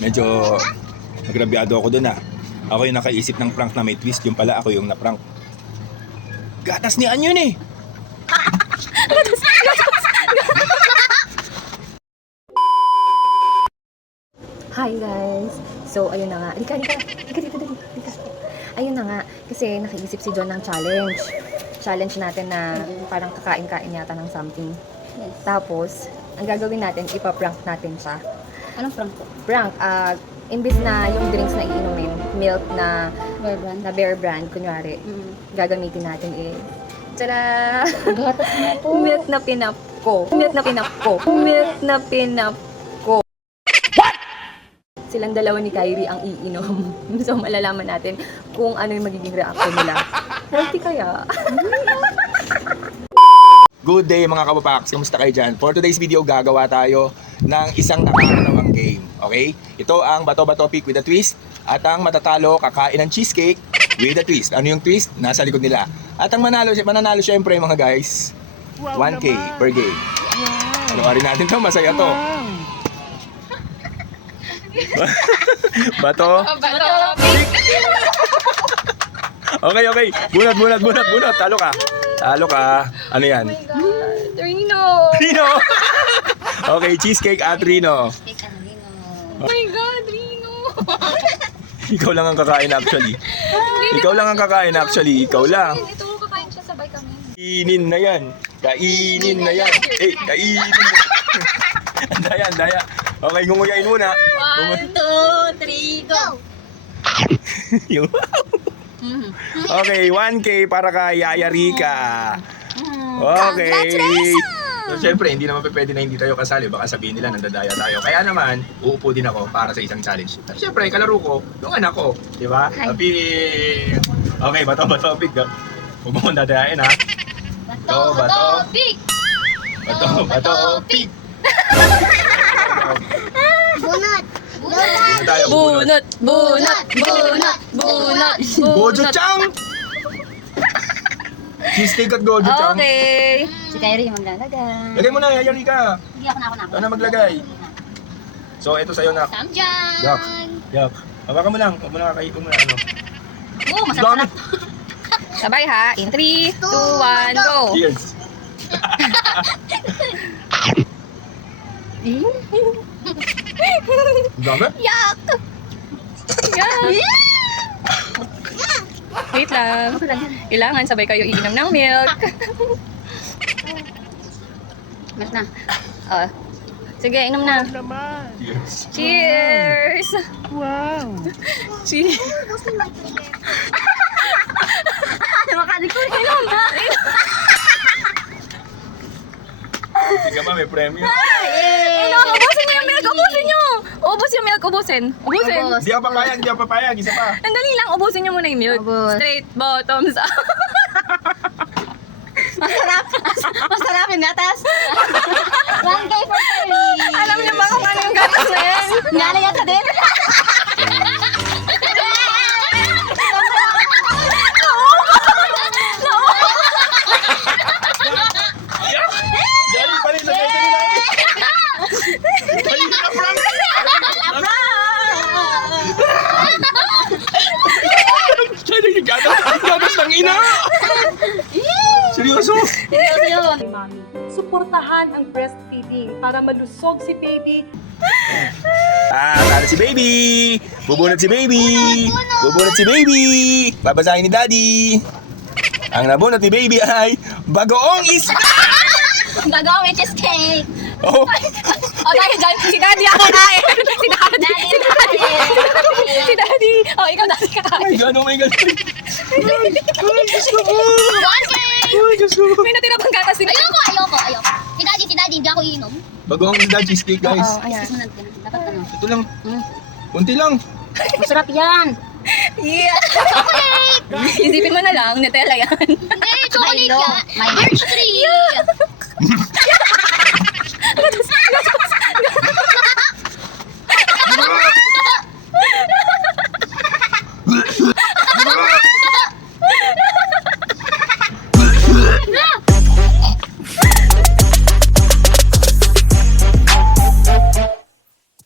Medyo nagrabyado ako dun Ako yung nakaisip ng prank na may twist. Yung pala ako yung na-prank. Gatas ni Anyon eh. Hi guys! So ayun na nga. Halika dito. Ayun na nga. Kasi nakiisip si John ng challenge. Challenge natin na parang kakain-kain yata ng something. Yes. Tapos, ang gagawin natin, ipaprank natin siya. Anong prank po? Prank, imbis na yung drinks na iinumin, milk na Bear brand? Bear Brand, kunyari, gagamitin natin tada! Gatas na po. Milk na pinapko. Silang dalawa ni Kyrie ang iinom. So malalaman natin kung ano yung magiging reaction nila. Healthy kaya? Good day mga kabapaks, kamusta kayo dyan? For today's video, gagawa tayo ng isang nakakanawang game. Okay? Ito ang bato-bato pick with a twist. At ang matatalo, kakain ng cheesecake with a twist. Ano yung twist? Nasa likod nila. At ang mananalo syempre mga guys, 1K per game. Ano rin natin to? Masaya to. Bato. Okay. Bunot. Talo ka. Ano yan? Rino! Okay, cheesecake at Rino. Cake ano rin, Oh my God, Rino! Ikaw lang ang kakain actually. Ikaw lang. Ito, kakain siya, sabay kami. Kainin na yan. Kainin na yan. Daya. Okay, ngunguyain muna. 1, 2, 3, go! Okay, 1K para kay Yaya Rica. Okay. So, syempre, hindi naman pwede na hindi tayo kasali. Baka sabihin nila, nandadaya tayo. Kaya naman, uupo din ako para sa isang challenge. At syempre, kalaro ko, yung anak ko. Di ba? Happy! Okay, bato, big. Huwag mo dadayain, ha? Bato, pick! Bato, pig! Bunot! Bunot! Gojo Chang! Cheesecake at Gojo Chang. Okay. Si Kyrie yung maglalagay. Lagay mo na, Yaya Rica. Hindi ako na. Ikaw na maglagay. So, ito sa'yo na. Samjan! Yak. Hawakan mo lang. Huwag mo na kakain mo na ano. Oh, masarap. Sabay ha. In 3, 2, 1, go! Cheers. Ang dami? Yak! Wait lang. Kailangan sabay kayo iinom ng milk. Mas na. Sige, inom na. Cheers. Cheers! Wow! Cheers! Inom na! Tingnan pa, may premium. Inom! Ubusin niyo yung milk! Ubusin niyo! Ubus yung milk! Ubusin! Ubus. Hindi ako papayag. Isa pa. Andali lang, ubusin niyo muna yung milk. Ubus. Straight bottoms up. Masarap yung gatas. 1K for Kyrie. Alam niyo ba kung ano yung gatas na yan? Nalaya ka din. Yari pa rin. Lagay din natin. Ayun na, Frank. Gatas ng ina. Seryoso? Suportahan ang breastfeeding para malusog si baby. Tara si baby. Bubunot si baby. Babasahin ni daddy. Ang nabunot ni baby ay bagoong isda. Gagawin may cheesecake. Oh, Dahil dyan, si daddy ako kain. Si daddy. Oh, ikaw daddy kakain. oh my God. Ay, Diyos ko po. 1K! Ay, Diyos ko po. May natira pang gatas din. Ayoko. Si daddy, hindi ako iinom. Bagoong isda cheesecake, guys. Ayan. Susunod ka na. Dapat ano. Ito lang. Kunti lang. Masarap yan. Yeah! Isipin mo na lang, Nutella yan. Hindi, chocolate Milo. yan. Birch tree.